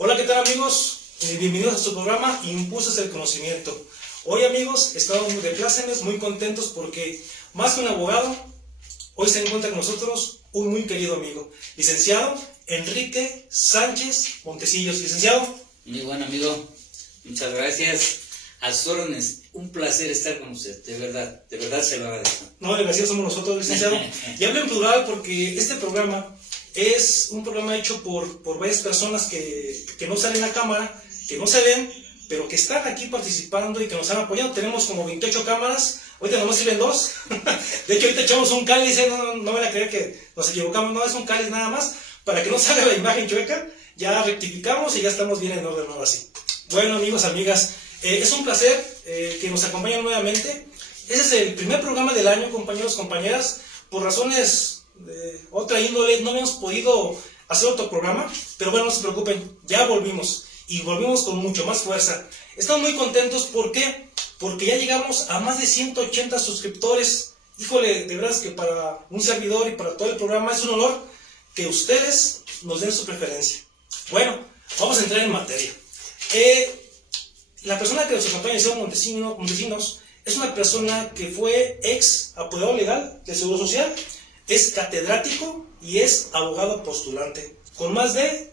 Hola, ¿qué tal amigos? Bienvenidos a su programa Impulsos del Conocimiento. Hoy amigos, estamos de plácemes, muy contentos porque más que un abogado, hoy se encuentra con nosotros un muy querido amigo, licenciado Enrique Sánchez Montecillos. Licenciado. Muy buen amigo, muchas gracias. A sus órdenes, un placer estar con usted, de verdad se lo agradezco. No, gracias, somos nosotros, licenciado. Y hablo en plural porque este programa es un programa hecho por varias personas que no salen a cámara, que no se ven, pero que están aquí participando y que nos han apoyado. Tenemos como 28 cámaras, ahorita nomás sirven 2. De hecho, ahorita echamos un cáliz, no van a creer que nos equivocamos, no es un cáliz nada más, para que no salga la imagen chueca. Ya rectificamos y ya estamos bien en orden ahora sí. Bueno, amigos, amigas, es un placer que nos acompañen nuevamente. Ese es el primer programa del año, compañeros, compañeras. Por razones de otra índole no habíamos podido hacer otro programa, pero bueno, no se preocupen, ya volvimos y volvimos con mucho más fuerza. Estamos muy contentos, ¿por qué? Porque ya llegamos a más de 180 suscriptores. Híjole, de verdad es que para un servidor y para todo el programa es un honor que ustedes nos den su preferencia. Bueno, vamos a entrar en materia. La persona que nos acompaña, el señor Montesinos, es una persona que fue ex apoderado legal del Seguro Social, es catedrático y es abogado postulante, con más de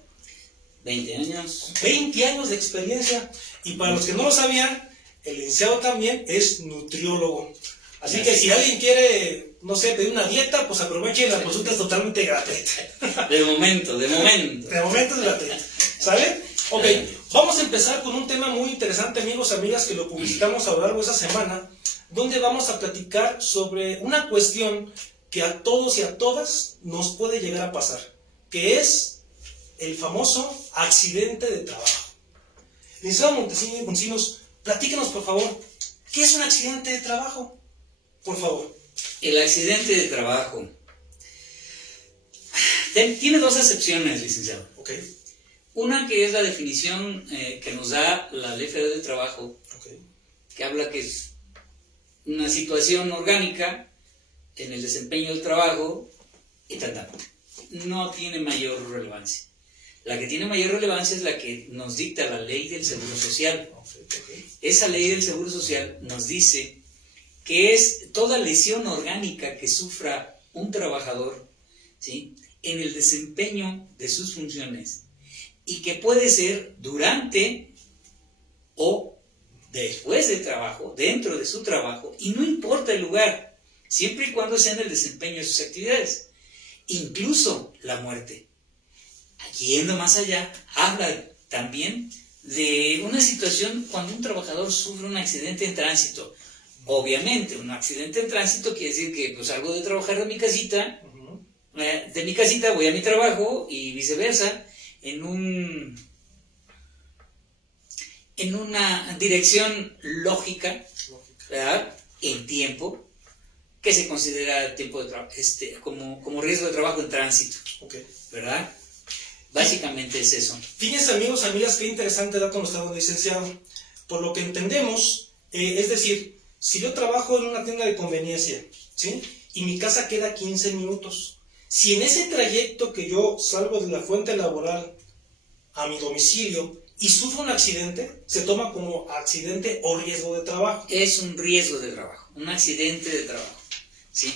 20 años. 20 años de experiencia. Y para los que no lo sabían, el licenciado también es nutriólogo. Así que si alguien quiere, no sé, pedir una dieta, pues aproveche, la consulta es totalmente gratuita. De momento. De momento es gratuita. ¿Sale? Ok, vamos a empezar con un tema muy interesante, amigos, amigas, que lo publicitamos a lo largo de esa semana, donde vamos a platicar sobre una cuestión que a todos y a todas nos puede llegar a pasar, que es el famoso accidente de trabajo. Licenciado Montesinos, platíquenos, por favor, ¿qué es un accidente de trabajo? Por favor. El accidente de trabajo tiene dos acepciones, licenciado. Ok. Una que es la definición que nos da la Ley Federal del Trabajo, que habla que es una situación orgánica en el desempeño del trabajo y tal. No tiene mayor relevancia. La que tiene mayor relevancia es la que nos dicta la Ley del Seguro Social. Esa Ley del Seguro Social nos dice que es toda lesión orgánica que sufra un trabajador, ¿sí?, en el desempeño de sus funciones, y que puede ser durante o después del trabajo, dentro de su trabajo, y no importa el lugar, siempre y cuando sea en el desempeño de sus actividades, incluso la muerte. Yendo más allá, habla también de una situación cuando un trabajador sufre un accidente en tránsito. Obviamente, un accidente en tránsito quiere decir que pues salgo de trabajar de mi casita voy a mi trabajo y viceversa, en una dirección lógica, ¿verdad?, en tiempo, que se considera tiempo de como riesgo de trabajo en tránsito, ¿verdad? Básicamente es eso. Fíjense, amigos, amigas, qué interesante dato nos está dando el licenciado. Por lo que entendemos, es decir, si yo trabajo en una tienda de conveniencia, ¿sí?, y mi casa queda 15 minutos, si en ese trayecto que yo salgo de la fuente laboral a mi domicilio y sufro un accidente, se toma como accidente o riesgo de trabajo. Es un riesgo de trabajo, un accidente de trabajo, ¿sí?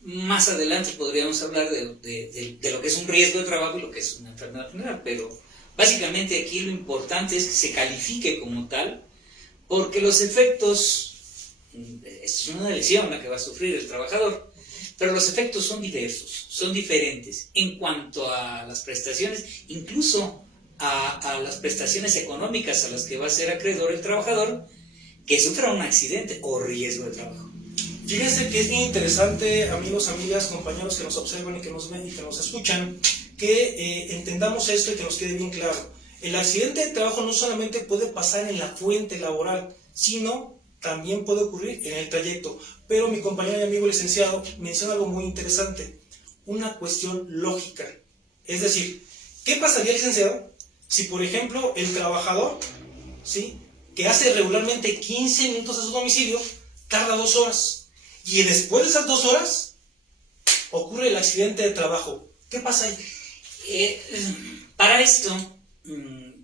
Más adelante podríamos hablar de lo que es un riesgo de trabajo y lo que es una enfermedad general, pero básicamente aquí lo importante es que se califique como tal, porque los efectos, es una lesión la que va a sufrir el trabajador, pero los efectos son diversos, son diferentes en cuanto a las prestaciones, incluso a las prestaciones económicas a las que va a ser acreedor el trabajador que sufra un accidente o riesgo de trabajo. Fíjense que es bien interesante, amigos, amigas, compañeros que nos observan y que nos ven y que nos escuchan, que entendamos esto y que nos quede bien claro. El accidente de trabajo no solamente puede pasar en la fuente laboral, sino también puede ocurrir en el trayecto. Pero mi compañero y amigo licenciado menciona algo muy interesante, una cuestión lógica. Es decir, ¿qué pasaría, licenciado, si por ejemplo el trabajador, ¿sí?, que hace regularmente 15 minutos a su domicilio, tarda 2 horas, y después de esas 2 horas ocurre el accidente de trabajo? ¿Qué pasa ahí? Para esto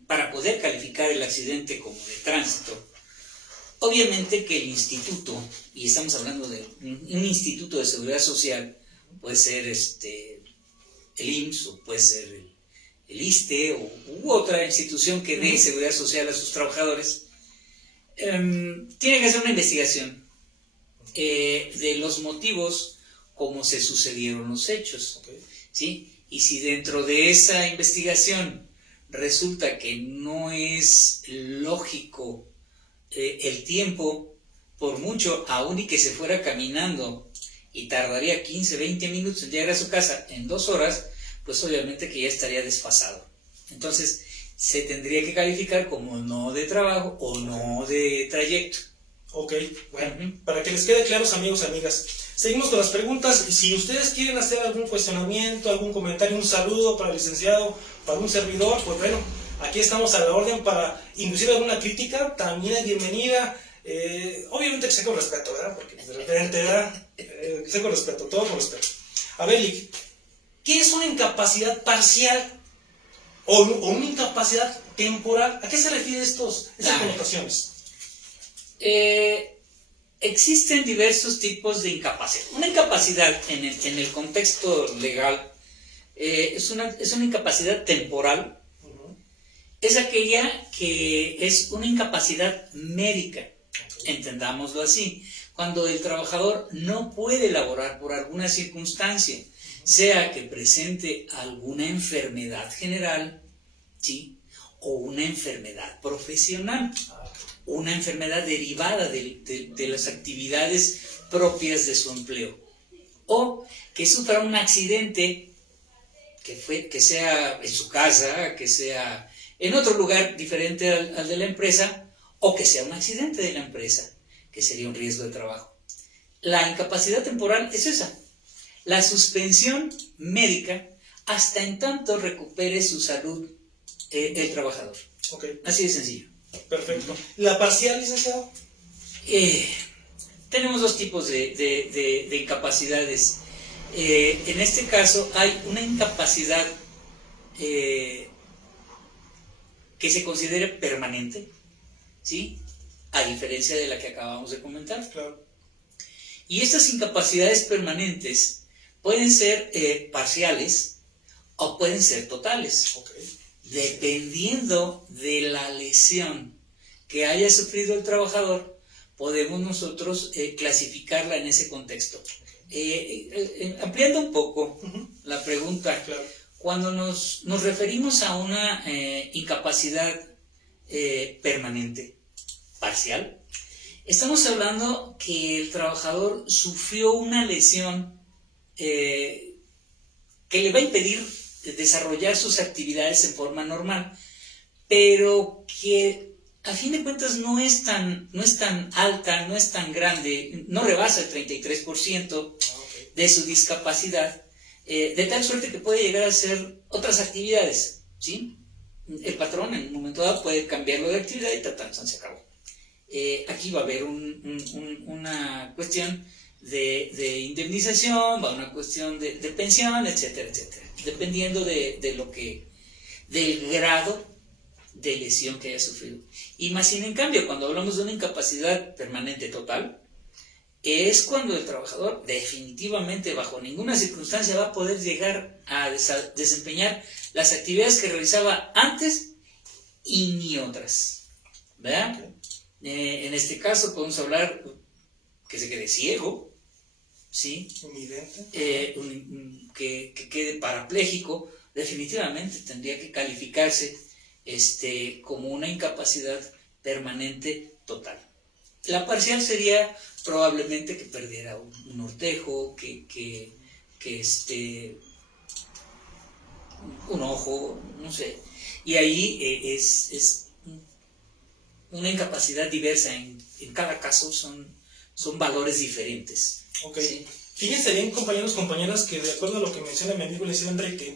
para poder calificar el accidente como de tránsito, obviamente que el instituto, y estamos hablando de un instituto de seguridad social, puede ser el IMSS o puede ser el ISSSTE u otra institución que dé seguridad social a sus trabajadores, tiene que hacer una investigación de los motivos como se sucedieron los hechos, ¿sí? Y si dentro de esa investigación resulta que no es lógico el tiempo, por mucho, aún y que se fuera caminando y tardaría 15, 20 minutos en llegar a su casa en 2 horas, pues obviamente que ya estaría desfasado. Entonces, se tendría que calificar como no de trabajo o no de trayecto. Ok, bueno, para que les quede claros, amigos, amigas, seguimos con las preguntas. Si ustedes quieren hacer algún cuestionamiento, algún comentario, un saludo para el licenciado, para un servidor, pues bueno, aquí estamos a la orden para inclusive alguna crítica, también es bienvenida. Obviamente que sea con respeto, ¿verdad? Porque de repente, ¿verdad? Que sea con respeto, todo con respeto. A ver, Lick, ¿qué es una incapacidad parcial o una incapacidad temporal? ¿A qué se refieren esas connotaciones? Existen diversos tipos de incapacidad. Una incapacidad en el contexto legal es una incapacidad temporal. Es aquella que es una incapacidad médica, entendámoslo así, cuando el trabajador no puede laborar por alguna circunstancia, sea que presente alguna enfermedad general, ¿sí? O una enfermedad profesional, una enfermedad derivada de las actividades propias de su empleo, o que sufra un accidente que sea en su casa, que sea en otro lugar diferente al de la empresa, o que sea un accidente de la empresa, que sería un riesgo de trabajo. La incapacidad temporal es esa, la suspensión médica hasta en tanto recupere su salud el trabajador. Okay. Así de sencillo. Perfecto. ¿La parcial, licenciado? Tenemos 2 tipos de incapacidades. En este caso hay una incapacidad que se considere permanente, ¿sí? A diferencia de la que acabamos de comentar. Claro. Y estas incapacidades permanentes pueden ser parciales o pueden ser totales. Okay. Dependiendo de la lesión que haya sufrido el trabajador, podemos nosotros clasificarla en ese contexto. Ampliando un poco la pregunta, claro. Cuando nos referimos a una incapacidad permanente, parcial, estamos hablando que el trabajador sufrió una lesión que le va a impedir desarrollar sus actividades en forma normal, pero que a fin de cuentas no es tan alta, no es tan grande, no rebasa el 33% de su discapacidad, de tal suerte que puede llegar a hacer otras actividades, ¿sí? El patrón en un momento dado puede cambiarlo de actividad y se acabó. Aquí va a haber una cuestión de indemnización, va a una cuestión de pensión, etcétera, etcétera, dependiendo del grado de lesión que haya sufrido. Y más sin en cambio, cuando hablamos de una incapacidad permanente total, es cuando el trabajador definitivamente bajo ninguna circunstancia va a poder llegar a desempeñar las actividades que realizaba antes y ni otras, ¿verdad? En este caso podemos hablar que se quede ciego, ¿sí? Que quede parapléjico, definitivamente tendría que calificarse como una incapacidad permanente total. La parcial sería probablemente que perdiera un ortejo, que un ojo, no sé. Y ahí es una incapacidad diversa. En cada caso son valores diferentes. Ok. ¿Sí? Fíjense bien, compañeros, compañeras, que de acuerdo a lo que menciona mi amigo el licenciado Enrique,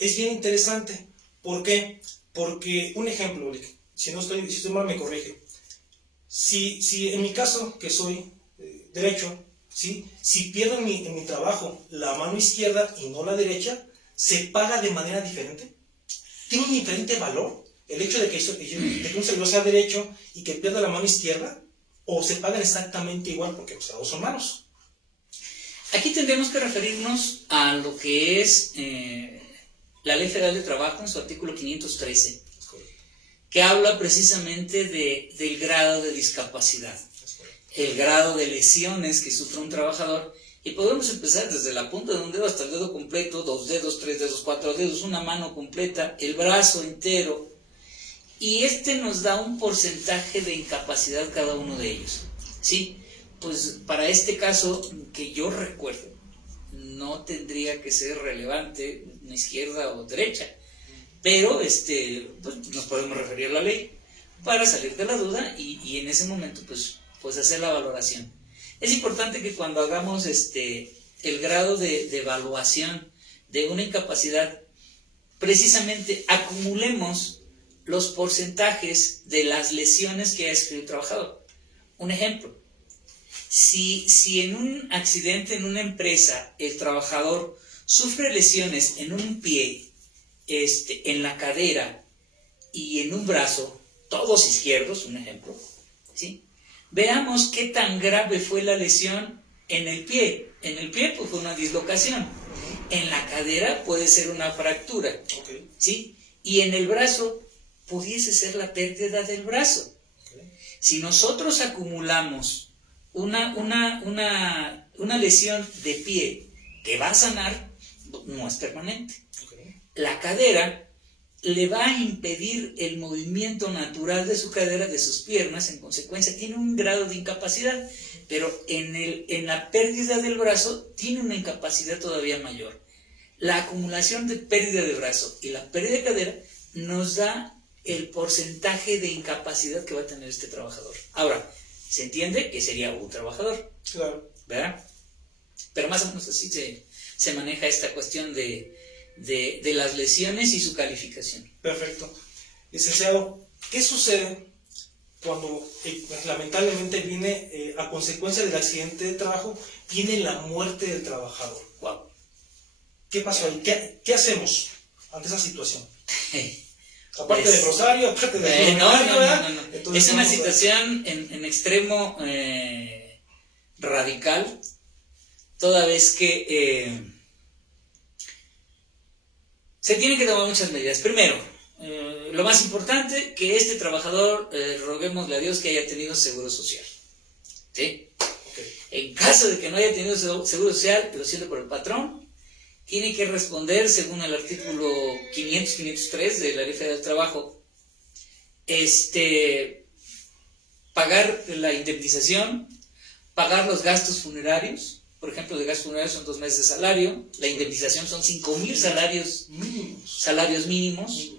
es bien interesante. ¿Por qué? Porque, un ejemplo, si estoy mal me corrige. Si en mi caso, que soy derecho, ¿sí? Si pierdo en mi trabajo la mano izquierda y no la derecha, ¿se paga de manera diferente? ¿Tiene un diferente valor? el hecho de que un servidor sea derecho y que pierda la mano izquierda, o se pagan exactamente igual porque los dos son manos? Aquí tendremos que referirnos a lo que es la Ley Federal de Trabajo en su artículo 513, que habla precisamente del grado de discapacidad, el grado de lesiones que sufre un trabajador, y podemos empezar desde la punta de un dedo hasta el dedo completo, 2 dedos, 3 dedos, 4 dedos, una mano completa, el brazo entero, y nos da un porcentaje de incapacidad cada uno de ellos, ¿sí? Pues para este caso, que yo recuerdo, no tendría que ser relevante una izquierda o derecha, pero pues nos podemos referir a la ley para salir de la duda y en ese momento pues hacer la valoración. Es importante que cuando hagamos el grado de evaluación de una incapacidad, precisamente acumulemos los porcentajes de las lesiones que ha sufrido el trabajador. Un ejemplo, si en un accidente en una empresa el trabajador sufre lesiones en un pie, en la cadera y en un brazo, todos izquierdos, un ejemplo, ¿sí? Veamos qué tan grave fue la lesión en el pie. En el pie pues fue una dislocación, en la cadera puede ser una fractura, ¿sí? Y en el brazo pudiese ser la pérdida del brazo. Si nosotros acumulamos una lesión de pie que va a sanar, no es permanente. La cadera le va a impedir el movimiento natural de su cadera, de sus piernas, en consecuencia tiene un grado de incapacidad, pero en la pérdida del brazo tiene una incapacidad todavía mayor. La acumulación de pérdida de brazo y la pérdida de cadera nos da el porcentaje de incapacidad que va a tener este trabajador. Ahora, se entiende que sería un trabajador, claro, ¿verdad? Pero más o menos así se maneja esta cuestión de las lesiones y su calificación. Perfecto. Licenciado, ¿qué sucede cuando lamentablemente viene a consecuencia del accidente de trabajo, viene la muerte del trabajador? Wow. ¿Qué pasó ahí? ¿Qué hacemos ante esa situación? Aparte del rosario, aparte del no. Entonces, es una situación en extremo radical, toda vez que se tienen que tomar muchas medidas. Primero, lo más importante, que este trabajador, roguémosle a Dios que haya tenido seguro social, ¿sí? En caso de que no haya tenido seguro social, lo siento por el patrón, tiene que responder según el artículo 503 de la Ley Federal del Trabajo, pagar la indemnización, pagar los gastos funerarios. Por ejemplo, de gastos funerarios son 2 meses de salario, la indemnización son 5,000 salarios mínimos.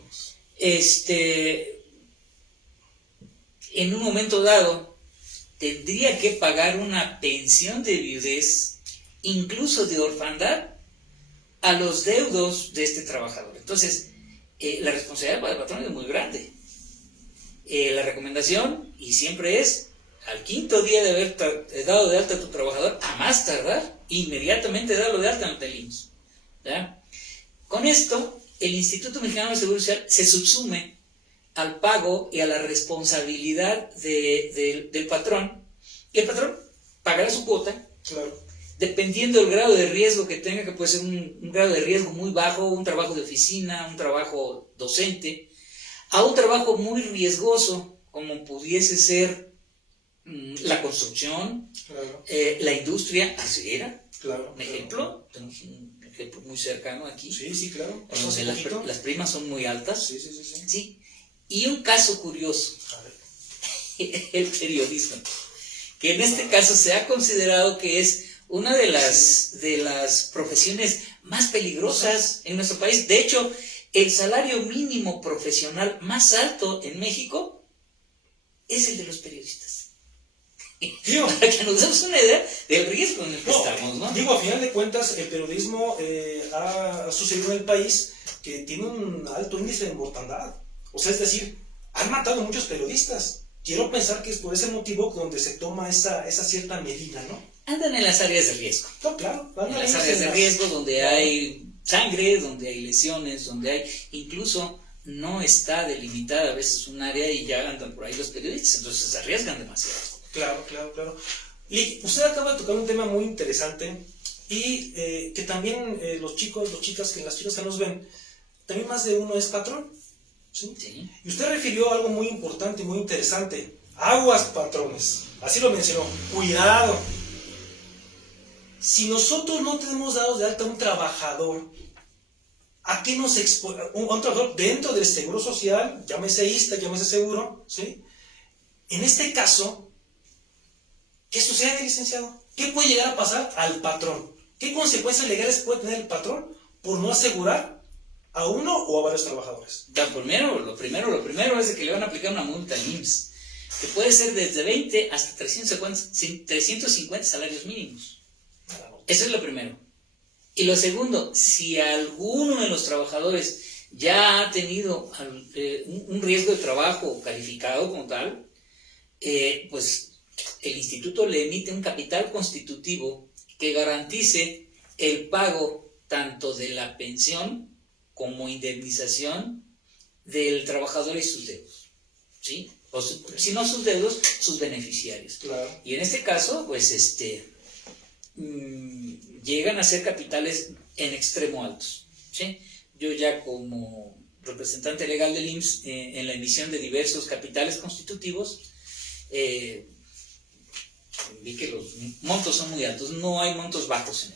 En un momento dado, tendría que pagar una pensión de viudez, incluso de orfandad, a los deudos de este trabajador. Entonces, la responsabilidad para el patrón es muy grande. La recomendación, y siempre es, al 5.º día de haber dado de alta a tu trabajador, a más tardar, inmediatamente darlo de alta ante el IMSS. Con esto, el Instituto Mexicano de Seguro Social se subsume al pago y a la responsabilidad del patrón, y el patrón pagará su cuota, claro, dependiendo del grado de riesgo que tenga, que puede ser un grado de riesgo muy bajo, un trabajo de oficina, un trabajo docente, a un trabajo muy riesgoso, como pudiese ser la construcción, claro, la industria azucarera, claro, un ejemplo, tenemos un ejemplo muy cercano aquí, sí, claro, donde las primas son muy altas, sí. Y un caso curioso, el periodismo, que en este caso se ha considerado que es una de las profesiones más peligrosas en nuestro país. De hecho, el salario mínimo profesional más alto en México es el de los periodistas. Para que nos demos una idea del riesgo en el que estamos, ¿no? Digo, a final de cuentas, el periodismo ha sucedido en el país que tiene un alto índice de mortandad. O sea, es decir, han matado muchos periodistas. Quiero pensar que es por ese motivo donde se toma esa cierta medida, ¿no? Andan en las áreas de riesgo. No, claro. En las áreas de riesgo donde hay sangre, donde hay lesiones, donde hay incluso no está delimitada a veces un área y ya andan por ahí los periodistas, entonces se arriesgan demasiado. Claro. Y usted acaba de tocar un tema muy interesante y que también las chicas que nos ven, también más de uno es patrón. ¿Sí? Sí. Y usted refirió a algo muy importante, muy interesante. Aguas, patrones. Así lo mencionó. Cuidado. Si nosotros no tenemos dados de alta a un trabajador, ¿a qué nos expone? Un trabajador dentro del seguro social, llámese ISSSTE, llámese seguro, ¿sí? En este caso, ¿qué sucede, licenciado? ¿Qué puede llegar a pasar al patrón? ¿Qué consecuencias legales puede tener el patrón por no asegurar a uno o a varios trabajadores? Lo primero es de que le van a aplicar una multa al IMSS, que puede ser desde 20 hasta 350 salarios mínimos. Eso es lo primero. Y lo segundo, si alguno de los trabajadores ya ha tenido un riesgo de trabajo calificado como tal, pues el instituto le emite un capital constitutivo que garantice el pago tanto de la pensión como indemnización del trabajador y sus deudos, ¿sí? O si no sus deudos, sus beneficiarios. Claro. Y en este caso, pues llegan a ser capitales en extremo altos, ¿sí? Yo ya como representante legal del IMSS, en la emisión de diversos capitales constitutivos, vi que los montos son muy altos, no hay montos bajos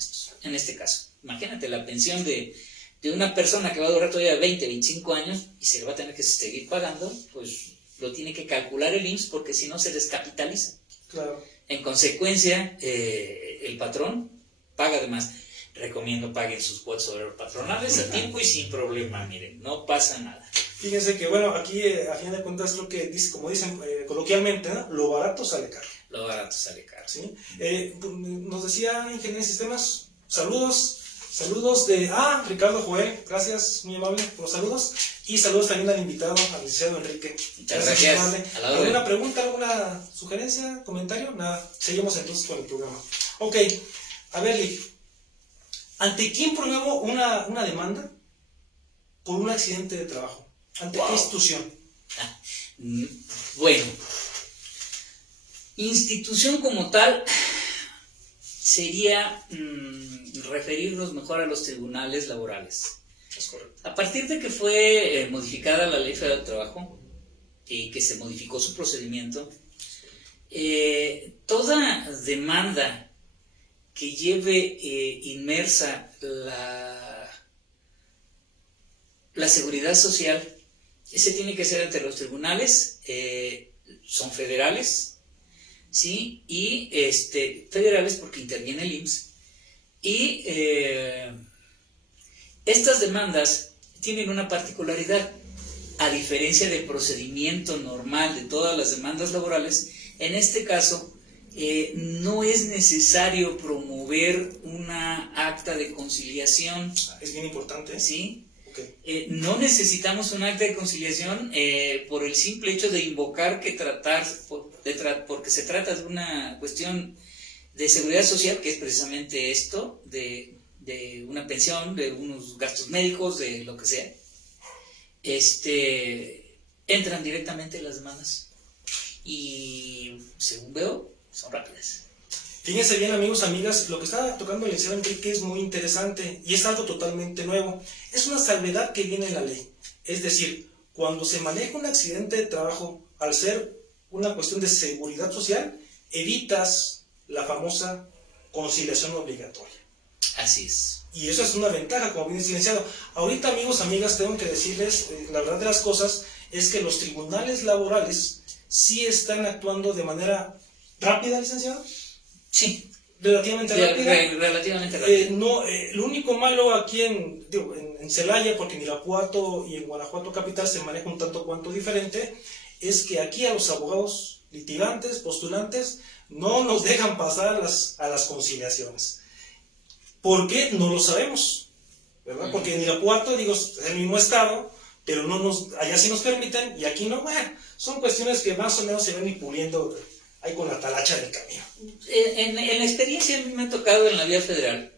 en este caso. Imagínate la pensión de una persona que va a durar todavía 20, 25 años y se le va a tener que seguir pagando, pues lo tiene que calcular el IMSS porque si no se descapitaliza. Claro. En consecuencia, el patrón paga de más. Recomiendo paguen sus cuotas patronales a tiempo y sin problema, miren, no pasa nada. Fíjense que, bueno, aquí a fin de cuentas lo que dice, como dicen coloquialmente, ¿no? Lo barato sale caro. Lo barato sale caro. ¿Sí? Nos decía Ingeniería de Sistemas, saludos de Ricardo Joel, gracias, muy amable por los saludos, y saludos también al invitado, al licenciado Enrique. Muchas gracias. ¿Alguna pregunta, alguna sugerencia, comentario? Nada, seguimos entonces con el programa. Ok, a ver, Lick, ¿ante quién promuevo una demanda por un accidente de trabajo? ¿Ante qué institución? Bueno, institución como tal sería referirnos mejor a los tribunales laborales. Es correcto. A partir de que fue modificada la Ley Federal del Trabajo y que se modificó su procedimiento, toda demanda que lleve inmersa la seguridad social, ese tiene que ser ante los tribunales, son federales, ¿sí? Y federales porque interviene el IMSS. Y estas demandas tienen una particularidad. A diferencia del procedimiento normal de todas las demandas laborales, en este caso no es necesario promover una acta de conciliación. Es bien importante. ¿Sí? Okay. No necesitamos un acta de conciliación por el simple hecho de invocar porque se trata de una cuestión de seguridad social, que es precisamente esto, de una pensión, de unos gastos médicos, de lo que sea. Entran directamente las demandas y, según veo, son rápidas. Fíjense bien, amigos, amigas, lo que está tocando el licenciado Enrique es muy interesante y es algo totalmente nuevo. Es una salvedad que viene en la ley. Es decir, cuando se maneja un accidente de trabajo, al ser una cuestión de seguridad social, evitas la famosa conciliación obligatoria. Así es. Y eso es una ventaja, como bien dice el licenciado. Ahorita, amigos, amigas, tengo que decirles, la verdad de las cosas es que los tribunales laborales sí están actuando de manera rápida, licenciado. Sí. Relativamente rápida. Relativamente rápida. Lo único malo aquí en Celaya, porque en Irapuato y en Guanajuato capital se maneja un tanto cuanto diferente, es que aquí a los abogados litigantes, postulantes, no nos dejan pasar a las conciliaciones. ¿Por qué? No lo sabemos, ¿verdad? Porque en Irapuato, es el mismo estado, pero allá sí nos permiten y aquí no. Bueno, son cuestiones que más o menos se ven y puliendo ahí con la talacha del camino. En la experiencia a mí me ha tocado en la vía federal,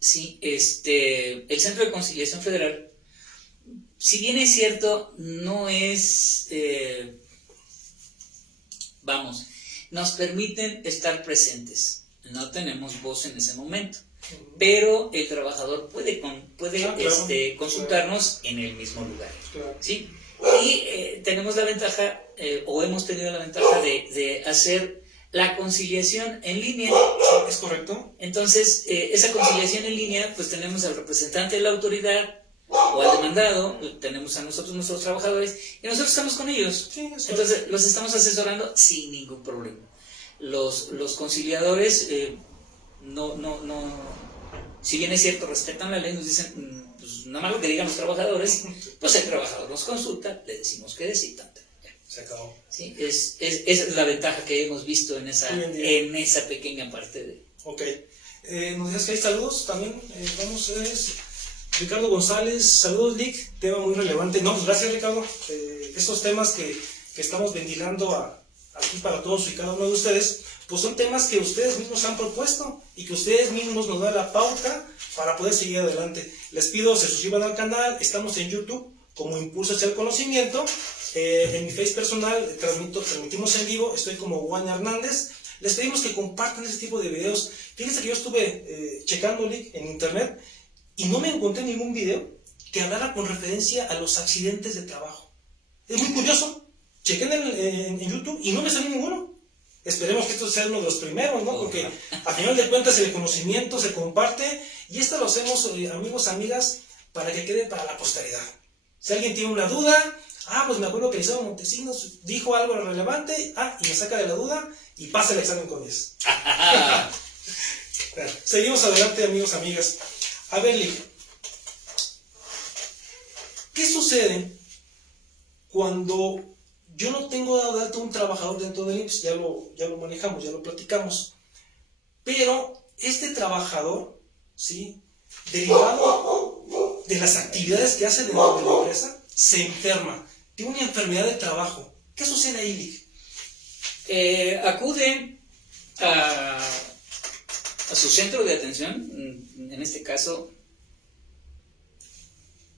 sí, el Centro de Conciliación Federal si bien es cierto, no es, nos permiten estar presentes, no tenemos voz en ese momento, pero el trabajador puede consultarnos en el mismo lugar, ¿sí? Y tenemos la ventaja, o hemos tenido la ventaja de hacer la conciliación en línea. ¿Es correcto? Entonces, esa conciliación en línea, pues tenemos al representante de la autoridad o al demandado, tenemos a nosotros, nuestros trabajadores, y nosotros estamos con ellos. Sí, entonces, los estamos asesorando sin ningún problema. Los conciliadores, si bien es cierto, respetan la ley, nos dicen, pues nada más lo que digan los trabajadores, pues el trabajador nos consulta, le decimos que decida. Se acabó. Sí, esa es la ventaja que hemos visto en esa pequeña parte de... Ok. Nos decías que hay saludos también. Ricardo González, saludos Lick, tema muy relevante. No, pues gracias Ricardo. Estos temas que estamos ventilando aquí para todos y cada uno de ustedes, pues son temas que ustedes mismos han propuesto y que ustedes mismos nos dan la pauta para poder seguir adelante. Les pido se suscriban al canal, estamos en YouTube como Impulso hacia el Conocimiento. En mi Face personal transmitimos en vivo, estoy como Juan Hernández. Les pedimos que compartan ese tipo de videos. Fíjense que yo estuve checando en internet y no me encontré ningún video que hablara con referencia a los accidentes de trabajo. Es muy curioso. Chequé en YouTube y no me salió ninguno. Esperemos que esto sea uno de los primeros, ¿no? Porque a final de cuentas el conocimiento se comparte y esto lo hacemos, amigos, amigas, para que quede para la posteridad. Si alguien tiene una duda, pues me acuerdo que Eliseo Montesinos dijo algo relevante, y me saca de la duda y pasa el examen con 10. Bueno, seguimos adelante, amigos, amigas. A ver, Lick, ¿qué sucede cuando yo no tengo de alta un trabajador dentro del IMSS? Ya lo manejamos, ya lo platicamos. Pero este trabajador, ¿sí?, derivado de las actividades que hace dentro de la empresa, se enferma, tiene una enfermedad de trabajo. ¿Qué sucede ahí, Lick? Acude a su centro de atención, en este caso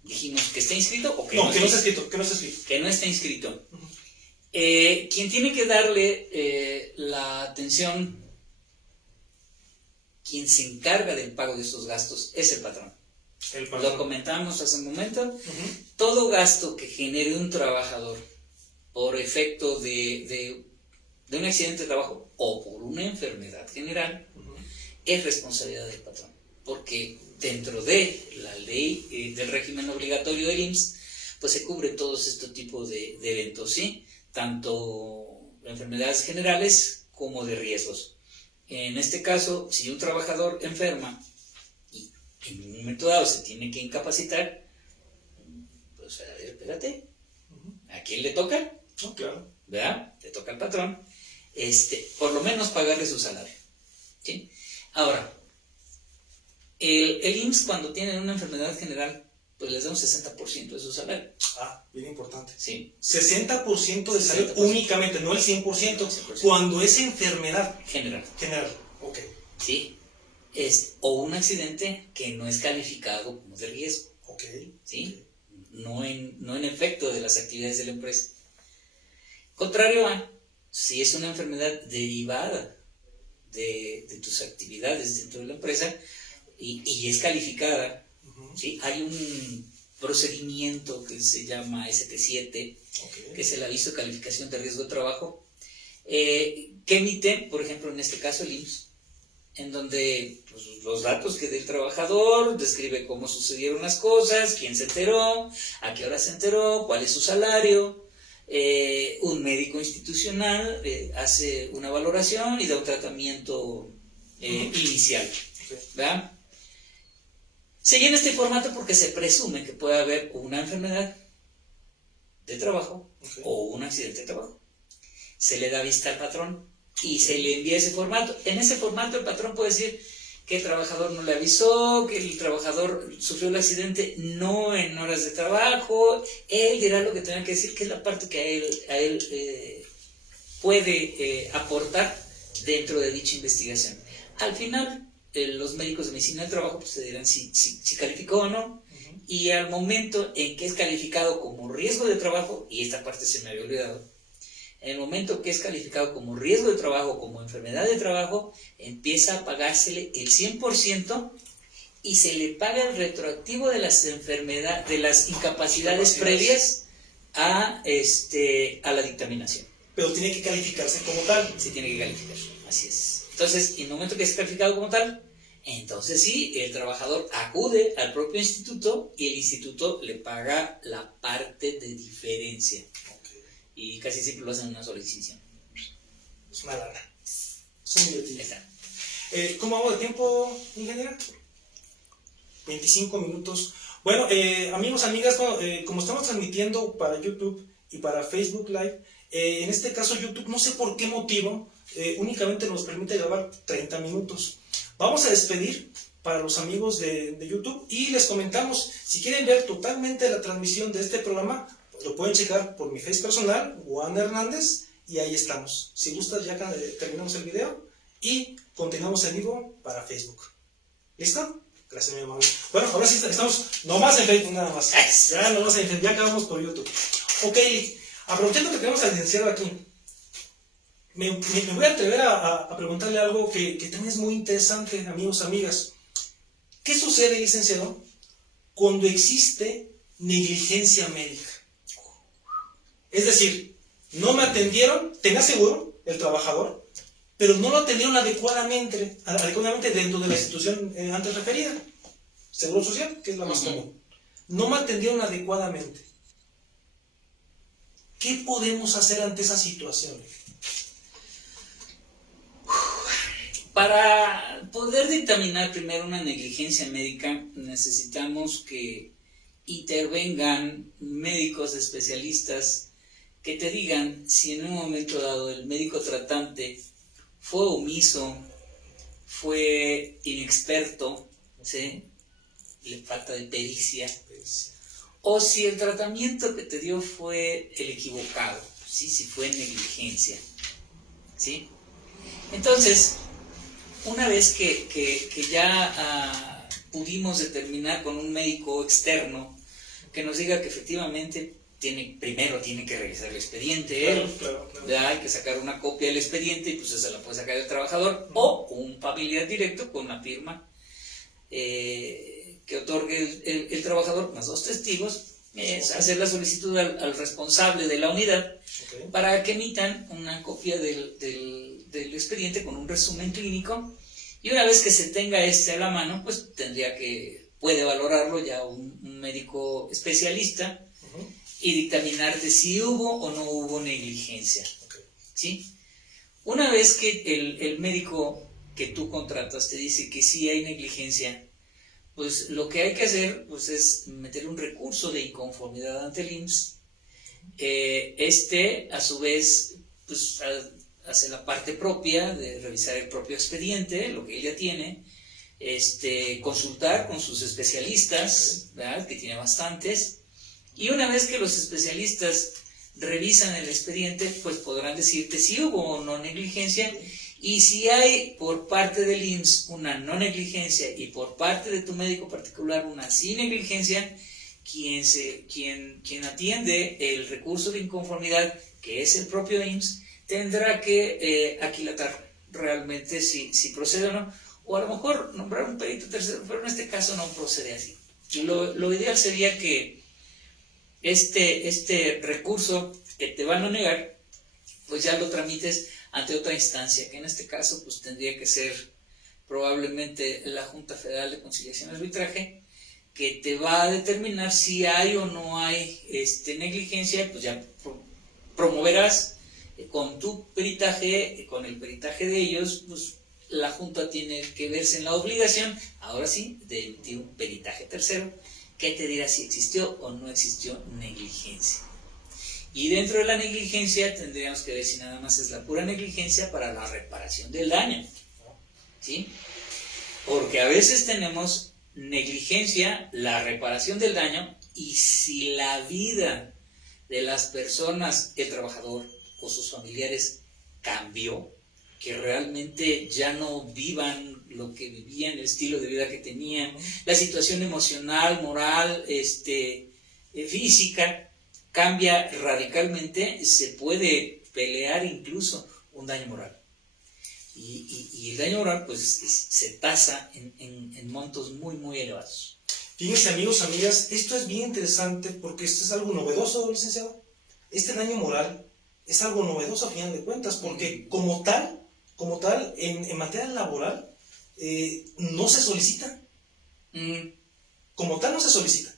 dijimos que está inscrito o que no está inscrito. Que no está inscrito. Quien tiene que darle la atención, quien se encarga del pago de estos gastos, es el patrón. Lo comentamos hace un momento. Todo gasto que genere un trabajador por efecto de un accidente de trabajo o por una enfermedad general, es responsabilidad del patrón, porque dentro de la ley del régimen obligatorio del IMSS, pues se cubre todos estos tipos de eventos, ¿sí? Tanto enfermedades generales como de riesgos. En este caso, si un trabajador enferma y en un momento dado se tiene que incapacitar, pues a ver, espérate, ¿a quién le toca? No, claro. ¿Verdad? Le toca al patrón, por lo menos pagarle su salario, ¿sí? Ahora, el IMSS cuando tienen una enfermedad general, pues les da un 60% de su salario. Bien importante. Sí. 60% de salario únicamente, no el 100%, cuando es enfermedad general. Ok. Sí. O un accidente que no es calificado como de riesgo. Ok. ¿Sí? No en efecto de las actividades de la empresa. Contrario a, si es una enfermedad derivada de tus actividades dentro de la empresa y es calificada, ¿sí? Hay un procedimiento que se llama ST7, que es el aviso de calificación de riesgo de trabajo, que emite, por ejemplo, en este caso el IMSS, en donde pues, los datos que dé el trabajador, describe cómo sucedieron las cosas, quién se enteró, a qué hora se enteró, cuál es su salario. Un médico institucional hace una valoración y da un tratamiento inicial, ¿verdad? Se llena este formato porque se presume que puede haber una enfermedad de trabajo o un accidente de trabajo. Se le da vista al patrón y se le envía ese formato. En ese formato el patrón puede decir que el trabajador no le avisó, que el trabajador sufrió el accidente no en horas de trabajo. Él dirá lo que tenga que decir, que es la parte que a él puede aportar dentro de dicha investigación. Al final, los médicos de medicina del trabajo pues, te dirán si calificó o no, Y al momento en que es calificado como riesgo de trabajo, y esta parte se me había olvidado, en el momento que es calificado como riesgo de trabajo, como enfermedad de trabajo, empieza a pagársele el 100% y se le paga el retroactivo de las enfermedades, de las incapacidades previas a la dictaminación. Pero tiene que calificarse como tal. Se tiene que calificar, así es. Entonces, en el momento que es calificado como tal, entonces sí, el trabajador acude al propio instituto y el instituto le paga la parte de diferencia. Okay. Y casi siempre lo hacen en una sola decisión. Es una lana. Es un divertido. ¿Cómo vamos de tiempo, ingeniera? 25 minutos. Bueno, amigos, amigas, como estamos transmitiendo para YouTube y para Facebook Live, en este caso YouTube, no sé por qué motivo, únicamente nos permite grabar 30 minutos. Vamos a despedir para los amigos de YouTube y les comentamos, si quieren ver totalmente la transmisión de este programa, lo pueden checar por mi face personal, Juan Hernández, y ahí estamos. Si gustas, ya terminamos el video y continuamos en vivo para Facebook. ¿Listo? Gracias, mi amable. Bueno, ahora sí estamos nomás en Facebook, nada más. Ya nomás en Facebook, ya acabamos por YouTube. Ok, aprovechando que tenemos al licenciado aquí, me voy a atrever a preguntarle algo que también es muy interesante, amigos, amigas. ¿Qué sucede, licenciado, cuando existe negligencia médica? Es decir, no me atendieron, tenía seguro el trabajador, pero no lo atendieron adecuadamente dentro de la institución antes referida, Seguro Social, que es la más común. No me atendieron adecuadamente. ¿Qué podemos hacer ante esa situación? Para poder dictaminar primero una negligencia médica, necesitamos que intervengan médicos especialistas que te digan si en un momento dado el médico tratante fue omiso, fue inexperto, ¿sí? Le falta de pericia, o si el tratamiento que te dio fue el equivocado, ¿sí? Si fue negligencia, ¿sí? Entonces, una vez que ya pudimos determinar con un médico externo que nos diga que efectivamente primero tiene que revisar el expediente, claro. Hay que sacar una copia del expediente y pues esa la puede sacar el trabajador o un familiar directo con una firma que otorgue el trabajador más 2 testigos, hacer la solicitud al responsable de la unidad para que emitan una copia del expediente con un resumen clínico, y una vez que se tenga a la mano, pues puede valorarlo ya un médico especialista y dictaminarte si hubo o no hubo negligencia, ¿sí? Una vez que el médico que tú contratas te dice que sí hay negligencia, pues lo que hay que hacer pues, es meter un recurso de inconformidad ante el IMSS. A su vez, pues hace la parte propia de revisar el propio expediente, lo que ella tiene, consultar con sus especialistas, ¿verdad? Que tiene bastantes, y una vez que los especialistas revisan el expediente, pues podrán decirte si hubo o no negligencia, y si hay por parte del IMSS una no negligencia y por parte de tu médico particular una sí negligencia, quien atiende el recurso de inconformidad, que es el propio IMSS, tendrá que aquilatar realmente si procede o no, o a lo mejor nombrar un perito tercero, pero en este caso no procede así. Lo ideal sería que este recurso que te van a negar, pues ya lo tramites ante otra instancia, que en este caso pues tendría que ser probablemente la Junta Federal de Conciliación y Arbitraje, que te va a determinar si hay o no hay negligencia. Pues ya promoverás con tu peritaje, con el peritaje de ellos, pues la Junta tiene que verse en la obligación, ahora sí, de emitir un peritaje tercero, que te dirá si existió o no existió negligencia. Y dentro de la negligencia tendríamos que ver si nada más es la pura negligencia para la reparación del daño, ¿sí? Porque a veces tenemos negligencia, la reparación del daño, y si la vida de las personas, el trabajador o sus familiares cambió, que realmente ya no vivan lo que vivían, el estilo de vida que tenían, la situación emocional, moral, física, cambia radicalmente, se puede pelear incluso un daño moral. Y el daño moral pues se tasa en montos muy, muy elevados. Fíjense, amigos, amigas, esto es bien interesante porque esto es algo novedoso, licenciado. Este daño moral es algo novedoso a final de cuentas, porque como tal, en materia laboral, no se solicita. Como tal no se solicita,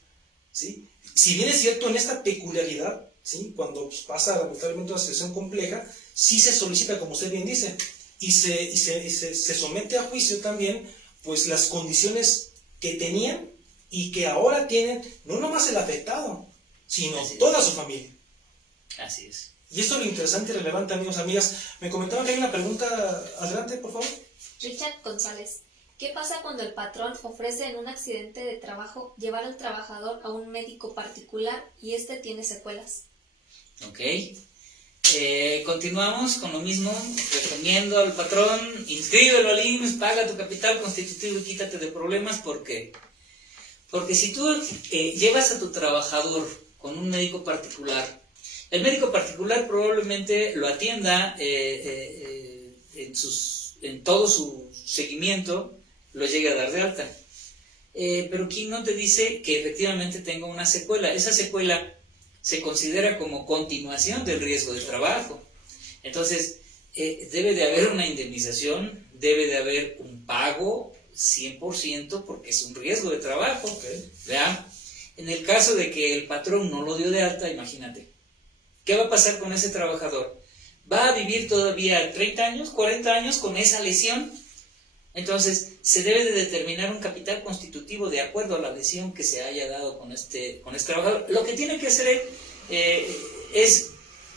¿sí? Si bien es cierto en esta peculiaridad, ¿sí? Cuando pasa lamentablemente una situación compleja, sí se solicita, como usted bien dice, y se somete a juicio también, pues las condiciones que tenían y que ahora tienen, no nomás el afectado, sino toda su familia. Así es. Y esto es lo interesante y relevante, amigos, amigas. Me comentaban que hay una pregunta. Adelante, por favor. Richard González. ¿Qué pasa cuando el patrón ofrece en un accidente de trabajo llevar al trabajador a un médico particular y este tiene secuelas? Ok. Continuamos con lo mismo. Recomiendo al patrón, inscríbelo al IMSS, paga tu capital constitutivo y quítate de problemas. ¿Por qué? Porque si tú llevas a tu trabajador con un médico particular, el médico particular probablemente lo atienda en todo su seguimiento, lo llegue a dar de alta. Pero ¿quién no te dice que efectivamente tenga una secuela? Esa secuela se considera como continuación del riesgo de trabajo. Entonces, debe de haber una indemnización, debe de haber un pago 100% porque es un riesgo de trabajo. ¿Verdad? En el caso de que el patrón no lo dio de alta, imagínate, ¿qué va a pasar con ese trabajador? ¿Va a vivir todavía 30 años, 40 años con esa lesión? Entonces, se debe de determinar un capital constitutivo de acuerdo a la lesión que se haya dado con este trabajador. Lo que tiene que hacer es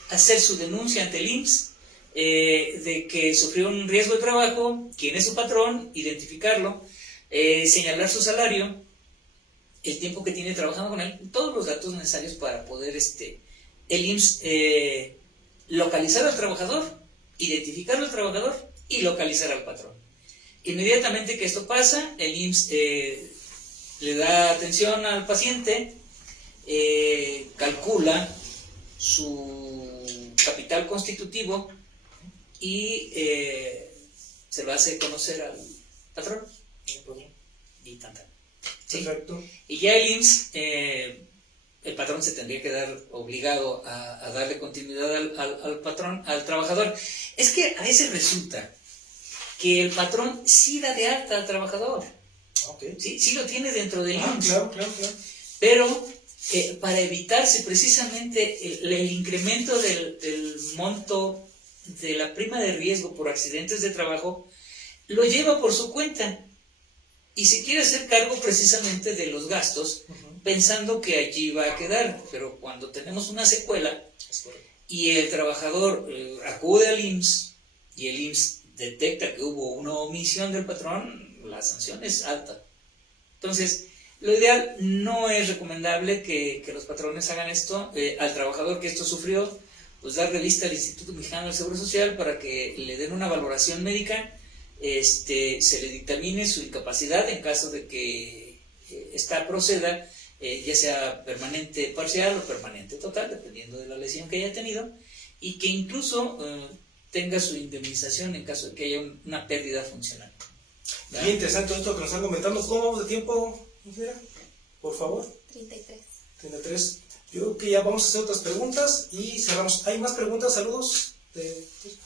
hacer su denuncia ante el IMSS de que sufrió un riesgo de trabajo, quién es su patrón, identificarlo, señalar su salario, el tiempo que tiene trabajando con él, todos los datos necesarios para poder el IMSS localizar al trabajador, identificar al trabajador y localizar al patrón. Inmediatamente que esto pasa, el IMSS le da atención al paciente, calcula su capital constitutivo y se lo hace conocer al patrón. Y tan. ¿Sí? Perfecto. Y ya el IMSS, el patrón se tendría que dar obligado a darle continuidad al patrón, al trabajador. Es que a veces resulta que el patrón sí da de alta al trabajador. Okay. Sí lo tiene dentro del IMSS. Claro. Pero para evitarse precisamente el incremento del monto de la prima de riesgo por accidentes de trabajo, lo lleva por su cuenta y se quiere hacer cargo precisamente de los gastos, pensando que allí va a quedar. Pero cuando tenemos una secuela y el trabajador acude al IMSS y el IMSS detecta que hubo una omisión del patrón, la sanción es alta. Entonces, lo ideal no es recomendable que los patrones hagan esto. Al trabajador que esto sufrió, pues darle lista al Instituto Mexicano del Seguro Social para que le den una valoración médica, se le dictamine su incapacidad en caso de que esta proceda, ya sea permanente parcial o permanente total, dependiendo de la lesión que haya tenido, y que incluso tenga su indemnización en caso de que haya una pérdida funcional. Bien interesante esto que nos están comentando. ¿Cómo vamos de tiempo, ingeniera? Por favor. 33. Yo creo que ya vamos a hacer otras preguntas y cerramos. ¿Hay más preguntas? ¿Saludos?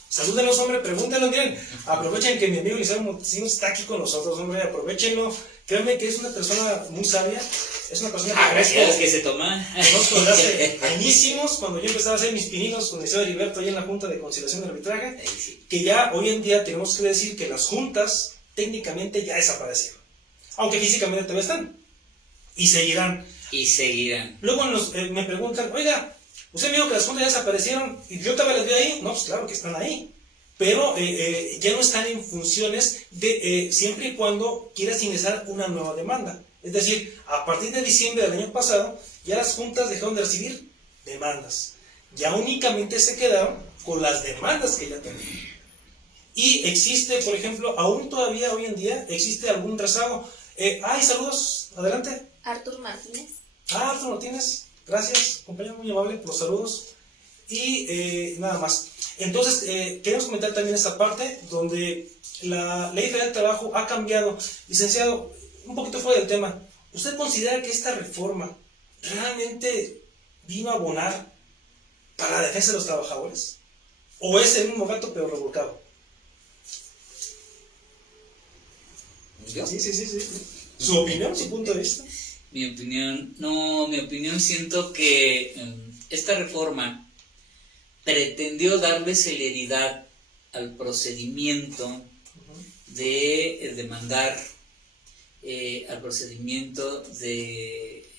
Salúdenos, hombre, pregúntenlo. Miren, aprovechen que mi amigo Lisandro Montesinos está aquí con nosotros, hombre, aprovechenlo. Créanme que es una persona muy sabia. Es una persona que gracias, que se toma. Conozco desde hace añísimos, cuando yo empezaba a hacer mis pininos con el señor Heriberto ahí en la Junta de Conciliación y Arbitraje, que ya hoy en día tenemos que decir que las juntas técnicamente ya desaparecieron. Aunque físicamente todavía están. Y seguirán. Luego me preguntan, oiga, usted me dijo que las juntas ya desaparecieron y yo todavía las veo ahí. No, pues claro que están ahí. Pero ya no están en funciones de siempre y cuando quieras ingresar una nueva demanda. Es decir, a partir de diciembre del año pasado, ya las juntas dejaron de recibir demandas. Ya únicamente se quedaron con las demandas que ya tenían. Y existe, por ejemplo, aún todavía hoy en día, existe algún rezago. Saludos, adelante. Artur Martínez. Artur Martínez, gracias, compañero, muy amable por los saludos. Y nada más. Entonces, queremos comentar también esta parte donde la Ley Federal del Trabajo ha cambiado. Licenciado, un poquito fuera del tema, ¿usted considera que esta reforma realmente vino a abonar para la defensa de los trabajadores? ¿O es el mismo gato pero revolcado? ¿Yo? Sí. ¿Su opinión, su punto de vista? Mi opinión siento que esta reforma pretendió darle celeridad al procedimiento de demandar, al procedimiento de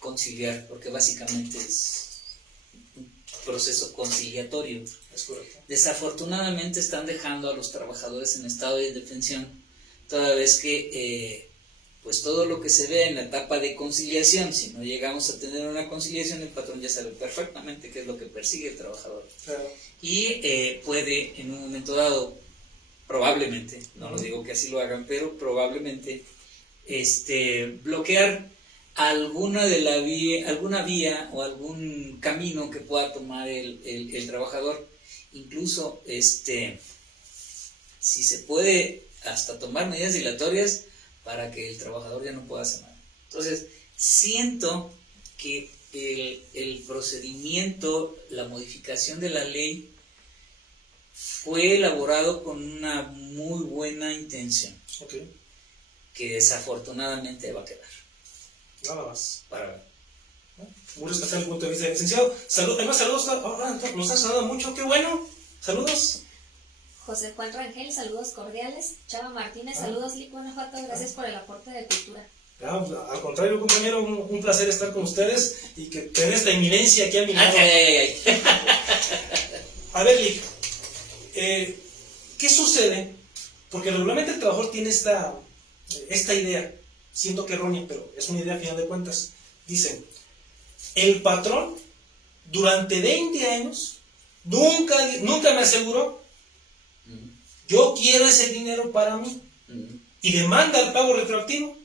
conciliar, porque básicamente es un proceso conciliatorio. Es correcto. Desafortunadamente están dejando a los trabajadores en estado de indefensión, toda vez que pues todo lo que se ve en la etapa de conciliación, si no llegamos a tener una conciliación, el patrón ya sabe perfectamente qué es lo que persigue el trabajador. Claro. Y puede en un momento dado, probablemente, no lo digo que así lo hagan, pero probablemente bloquear alguna vía o algún camino que pueda tomar el trabajador. Incluso si se puede hasta tomar medidas dilatorias para que el trabajador ya no pueda hacer nada. Entonces, siento que el procedimiento, la modificación de la ley fue elaborado con una muy buena intención, que desafortunadamente va a quedar. Nada más. Para ver. Muy respetable el punto de vista del licenciado. Además, saludos, nos están saludando mucho, qué bueno. Saludos. José Juan Rangel, saludos cordiales. Chava Martínez, saludos Lic Guanajuato, gracias por el aporte de cultura. Al contrario, compañero, un placer estar con ustedes y que tener esta eminencia aquí a mi lado. A ver, Lic, ¿qué sucede? Porque regularmente el trabajador tiene esta idea, siento que errónea, pero es una idea a final de cuentas. Dicen, el patrón durante 20 años nunca me aseguró. Yo quiero ese dinero para mí. Y demanda el pago retroactivo,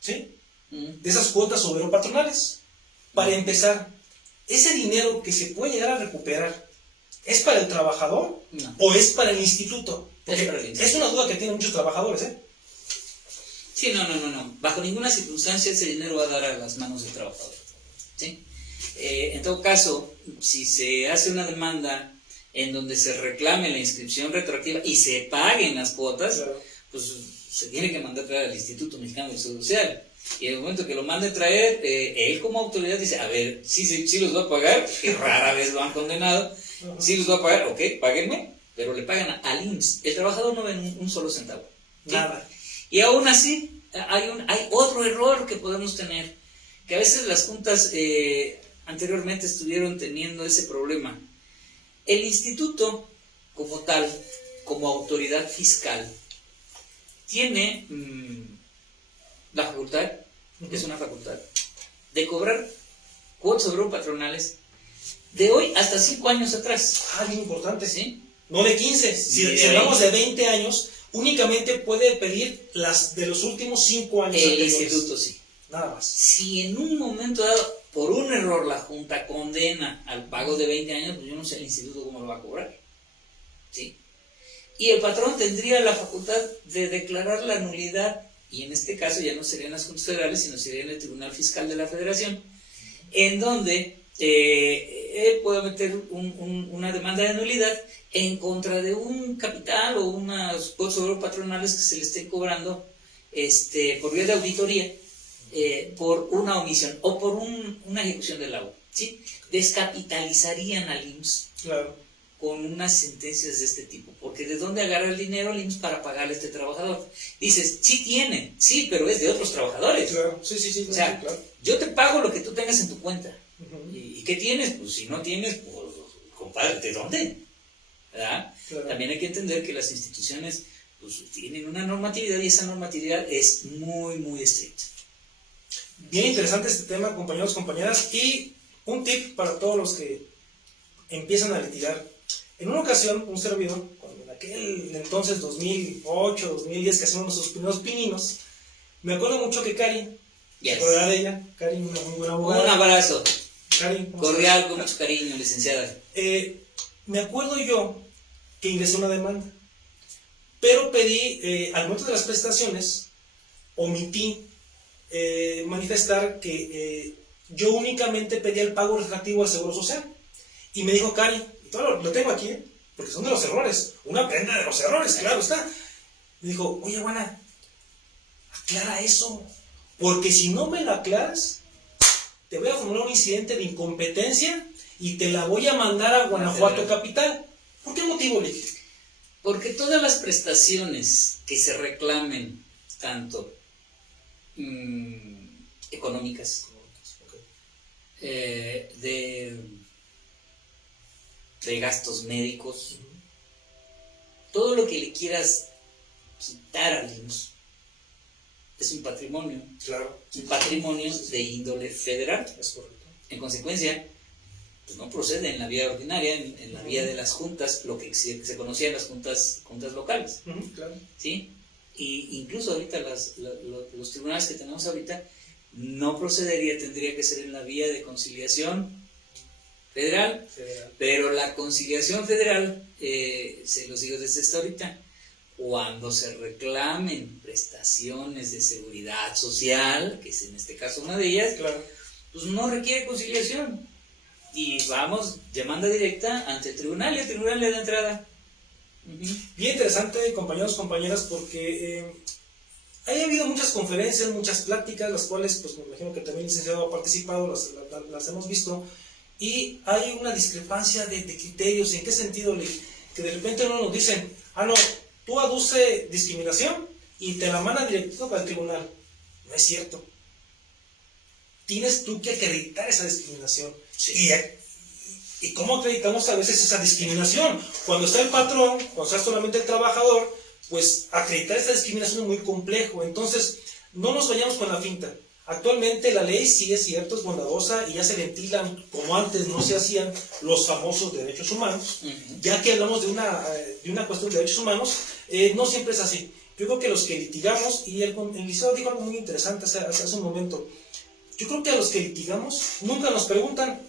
¿sí? De esas cuotas obrero-patronales. Para empezar, ese dinero que se puede llegar a recuperar, ¿es para el trabajador o es para el instituto? Porque es una duda que tienen muchos trabajadores, ¿eh? Sí, no. Bajo ninguna circunstancia ese dinero va a dar a las manos del trabajador, ¿sí? En todo caso, si se hace una demanda en donde se reclame la inscripción retroactiva y se paguen las cuotas, claro, pues se tiene que mandar traer al Instituto Mexicano del Seguro Social. Y en el momento que lo mande traer, él como autoridad dice, a ver, sí los va a pagar, que rara vez lo han condenado, sí los va a pagar, ok, páguenme, pero le pagan al IMSS. El trabajador no ve un solo centavo. Nada. Y aún así, hay otro error que podemos tener, que a veces las juntas anteriormente estuvieron teniendo ese problema. El instituto, como tal, como autoridad fiscal, tiene la facultad, es una facultad, de cobrar cuotas obrero-patronales de hoy hasta 5 años atrás. Bien importante. ¿Sí? No de 15. Si hablamos de 20 años, únicamente puede pedir las de los últimos 5 años. El instituto sí. Nada más. Si en un momento dado, por un error, la Junta condena al pago de 20 años, pues yo no sé el instituto cómo lo va a cobrar. ¿Sí? Y el patrón tendría la facultad de declarar la nulidad, y en este caso ya no serían las juntas federales, sino sería en el Tribunal Fiscal de la Federación, en donde él puede meter una demanda de nulidad en contra de un capital o unas cuotas patronales que se le estén cobrando por vía de auditoría, por una omisión o por una ejecución del laudo, ¿sí? Descapitalizarían al IMSS. Claro. Con unas sentencias de este tipo, porque ¿de dónde agarra el dinero el IMSS para pagarle a este trabajador? Dices, sí tiene, sí, pero es de otros trabajadores. Claro, sí. O sea, claro, yo te pago lo que tú tengas en tu cuenta. ¿Y qué tienes? Pues si no tienes, pues, compadre, ¿de dónde? ¿Verdad? Claro. También hay que entender que las instituciones pues, tienen una normatividad y esa normatividad es muy, muy estricta. Bien interesante este tema, compañeros, compañeras, y un tip para todos los que empiezan a litigar. En una ocasión, un servidor, en aquel entonces 2008, 2010, que hacíamos nuestros primeros pininos, me acuerdo mucho que Cari, Yes. ¿se acuerda de ella? Cari, una muy buena abogada. Un abrazo Cari, ¿cómo cordial, con mucho cariño, licenciada. me acuerdo yo que ingresé una demanda, pero pedí, al momento de las prestaciones, omití manifestar que yo únicamente pedía el pago relativo al Seguro Social. Y me dijo Cari, y todo lo tengo aquí, porque son de los errores, uno aprende de los errores, claro está. Me dijo, oye, Juana, aclara eso, porque si no me lo aclaras, te voy a formular un incidente de incompetencia y te la voy a mandar a Guanajuato capital. ¿Por qué motivo, le dije? Porque todas las prestaciones que se reclamen, tanto económicas, de gastos médicos, todo lo que le quieras quitar al IMSS es un patrimonio. Claro. Un patrimonio de índole federal. Es correcto. En consecuencia, pues no procede en la vía ordinaria, en la vía de las juntas, lo que se conocía en las juntas locales. Claro. ¿Sí? Y incluso ahorita los tribunales que tenemos ahorita no procedería, tendría que ser en la vía de conciliación federal. Pero la conciliación federal, se los digo desde esta ahorita, cuando se reclamen prestaciones de seguridad social, que es en este caso una de ellas, Claro. pues no requiere conciliación. Y vamos, demanda directa ante el tribunal y el tribunal le da entrada. Bien interesante, compañeros, compañeras, porque ha habido muchas conferencias, muchas pláticas, las cuales, pues me imagino que también el licenciado ha participado, las hemos visto, y hay una discrepancia de criterios. ¿En qué sentido? Que de repente uno nos dicen, no, tú aduce discriminación y te la manda directo para el tribunal. No es cierto. Tienes tú que acreditar esa discriminación. Sí. ¿Y cómo acreditamos a veces esa discriminación? Cuando está el patrón, cuando está solamente el trabajador, pues acreditar esa discriminación es muy complejo. Entonces, no nos vayamos con la finta. Actualmente la ley sí es cierto, es bondadosa y ya se ventilan, como antes no se hacían, los famosos derechos humanos. Ya que hablamos de una cuestión de derechos humanos, no siempre es así. Yo creo que los que litigamos, y el licenciado dijo algo muy interesante hace un momento, yo creo que a los que litigamos nunca nos preguntan,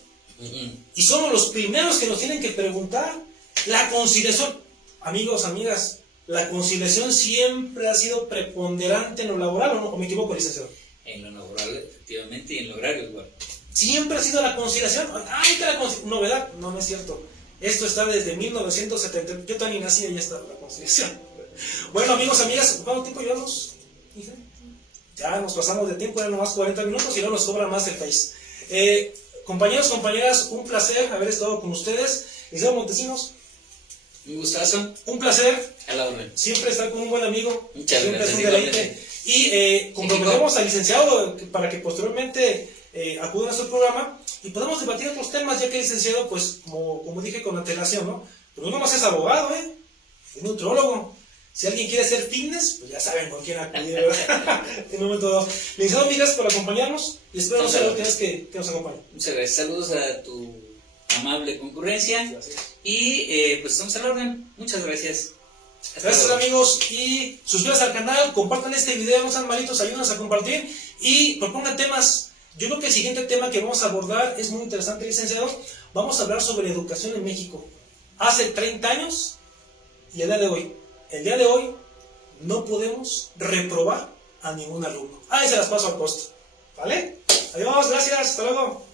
y somos los primeros que nos tienen que preguntar. La conciliación, amigos, amigas, la conciliación siempre ha sido preponderante en lo laboral, ¿o me equivoco, licenciado? En lo laboral, efectivamente, y en lo horario igual. Siempre ha sido la conciliación. ¡Ay, que la conciliación! Novedad, no es cierto. Esto está desde 1970. Yo también nací y ya está la conciliación. Bueno, amigos, amigas, ¿cuánto tiempo llevamos? Ya nos pasamos de tiempo, eran nomás 40 minutos y no nos cobra más el Face. Compañeros, compañeras, un placer haber estado con ustedes. Licenciado Montesinos, Un gustazo. un placer. A la orden. Siempre estar con un buen amigo. Muchas siempre gracias, es un deleite. Y comprometemos al licenciado para que posteriormente acuda a nuestro programa y podamos debatir otros temas, ya que el licenciado, pues, como dije con antelación, ¿no? Pero no nomás es abogado, es nutriólogo. Si alguien quiere hacer fitness, pues ya saben con quién acudir, ¿verdad? En un momento dado. Licenciado, mil gracias por acompañarnos y espero no sea la última vez que nos acompañe. Muchas gracias. Saludos a tu amable concurrencia. Gracias. Y pues estamos a la orden. Muchas gracias. Hasta Gracias, luego. amigos, y suscríbanse al canal, compartan este video, no sean malitos, ayúdanos a compartir y propongan temas. Yo creo que el siguiente tema que vamos a abordar es muy interesante, licenciado. Vamos a hablar sobre educación en México. Hace 30 años y el día de hoy. El día de hoy no podemos reprobar a ningún alumno. Ahí se las paso al costo. ¿Vale? Adiós, gracias, hasta luego.